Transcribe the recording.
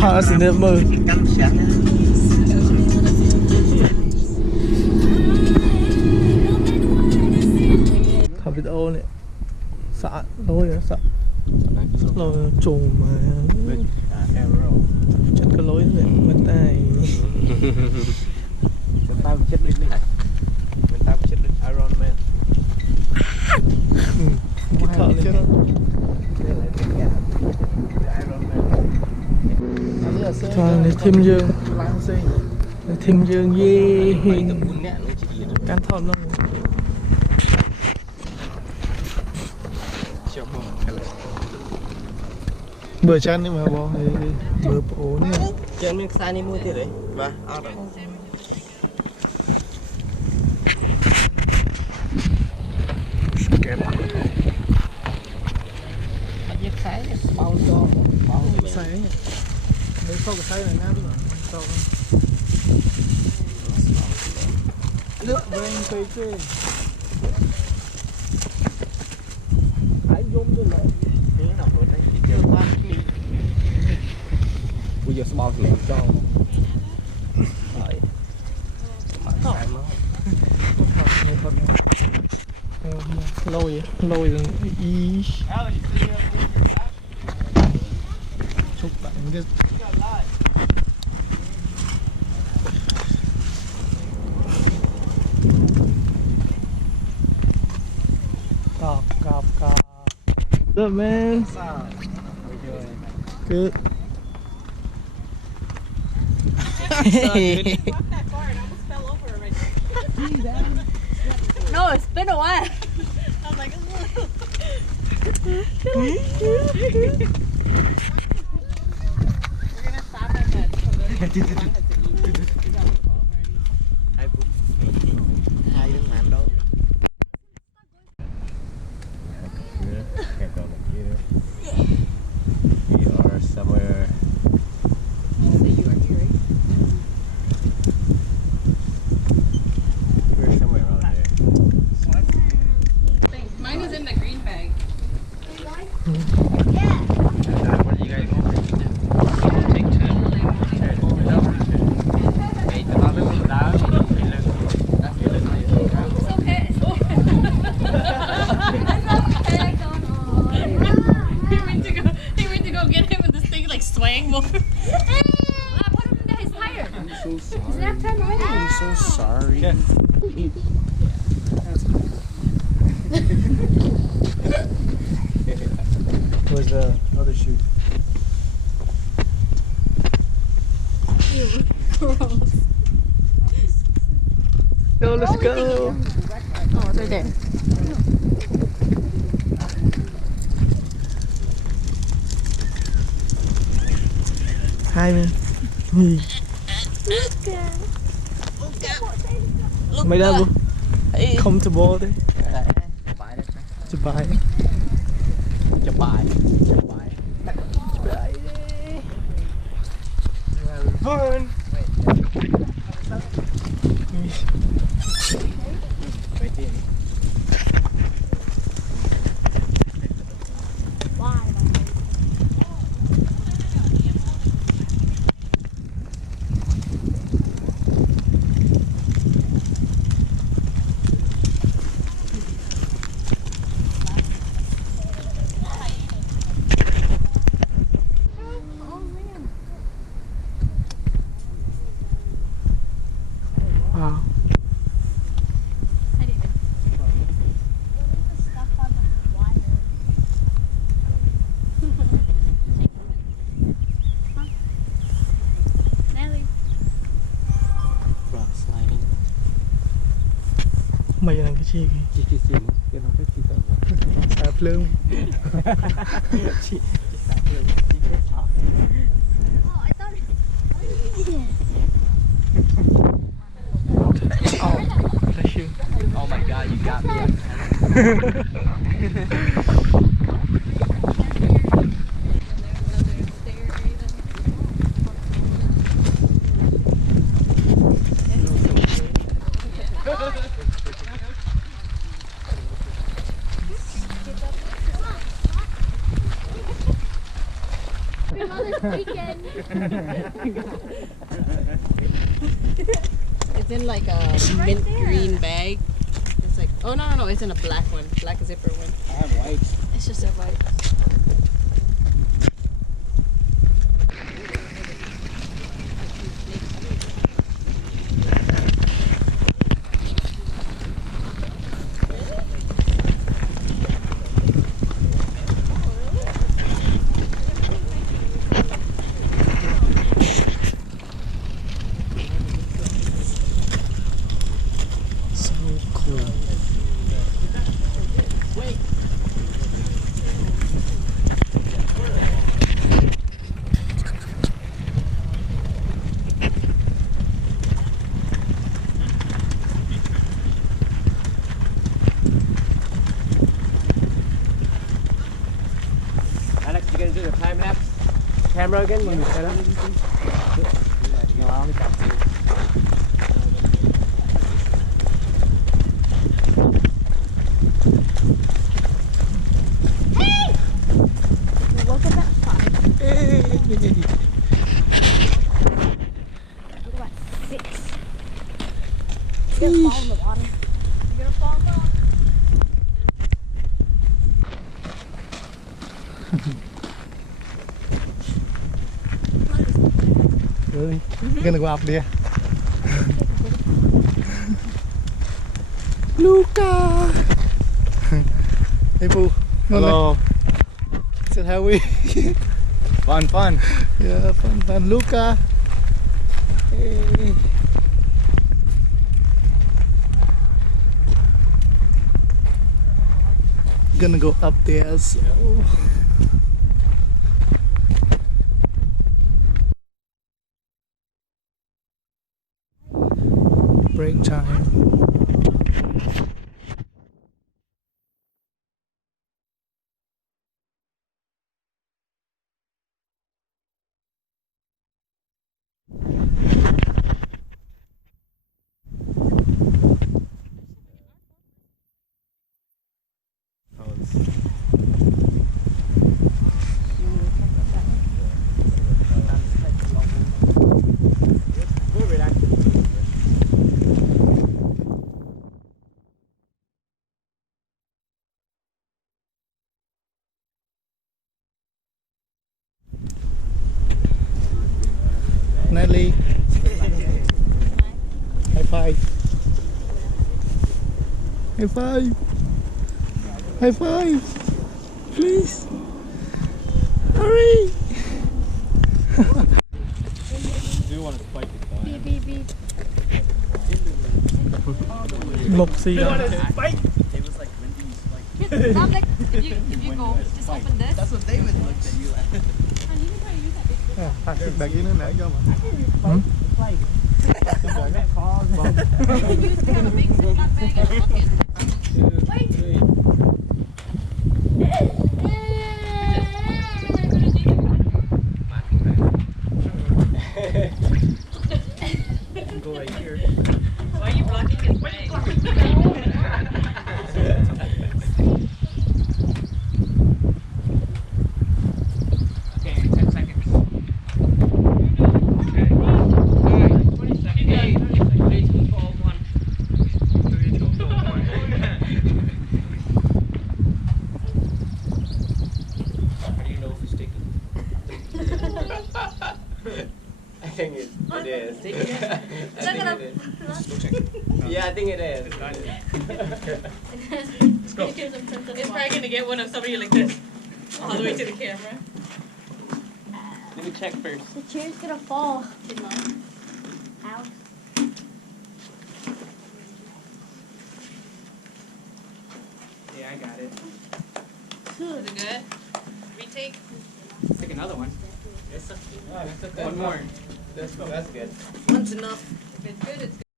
Phá xin được mơ. Cắm sáng. Thả video này. Xã lôi á, xã. Lôi trùng mà. Chân cái lối này, bên tay. Bên tay chết đít này. Bên tay chết đít Iron Man. Cái thợ lên chết. Cho nên thêm dương. Thêm dương gì. Can thọn luôn. Bữa chăn nhưng mà bò bữa bố nữa. Chân mình sai đi mua tiền đấy. Và ao đó. Kẹp. Giết sái bao cho bao Sái nhỉ. Đấy sau cái sái này nam rồi. Sau. Lựa với anh cây kê. Hãy dùng cho nó. Thế nào rồi đấy. Chưa qua. Bây giờ bao tiền cho. Rồi. Sai mà. Lôi ý chúc bạn cái cặp the man good No, it's been a while. I was like, we're gonna stop at that. Hai đứa mặn đâu. We are somewhere. We're somewhere around here. Mine is in the green bag. What do you guys want? Take turn. Hey, the other one down. It's okay. It's okay. He went to go get him and this thing like swaying more. I put him into his tire. I'm so sorry. It's nap time already. I'm so sorry. Yeah. Where's the other shoe? Gross. Go, let's go. Oh, it's right there. Hai mình. Mấy đứa bố? Comfortable đấy. Chụp bài. Chụp bài. Chụp bài. Chụp bài đi. Vâng. Mấy tiền. Wow. I didn't. Nelly. Rock sliding. Mày làm cái gì kì? Chị xìm. Cái nó cái chị tao rồi. Xà plương. Chị xả lên. Chị chết sợ. Oh, I thought. Yeah. Oh, bless you. Oh my god, you got me. It's in like a mint green bag. It's like, oh no, it's in a black one, black zipper one. I have white. It's just a white. So cool. Alex, you gonna do the time lapse camera again when we set up? No, I only got two. Look at that five. Hey. Look at that six. You're gonna fall in the water. You're gonna fall in the water. Really? You're gonna go up there. Luca! Hey Pooh. Hello. Said how we? Fun. Yeah, fun. Luca. Hey. Gonna go up there. So. Break time. Nelly. High five. High five. High five. Please. Hurry. Do you want to spike it though? Beep, beep, beep. Moxie. Fight! It was like Wendy's spike. Stop like, If you go, just open this. That's what David looked at you at. Pass it back in and out. you used to have a big Ziploc bag and a bucket. Go right here. Why are you blocking his bag? Okay, 10 seconds. Okay. 20 seconds. 3, 2, 1. 3, 2, 1. How do you know if it's sticky? I think it is. Yeah, I think it is. It's probably gonna get one of somebody like this all the way to the camera. Let me check first. The chair's gonna fall. Ow. Yeah, I got it. Is it good? Retake. Let's take another one. One more. That's good. One's enough. If it's good, it's good.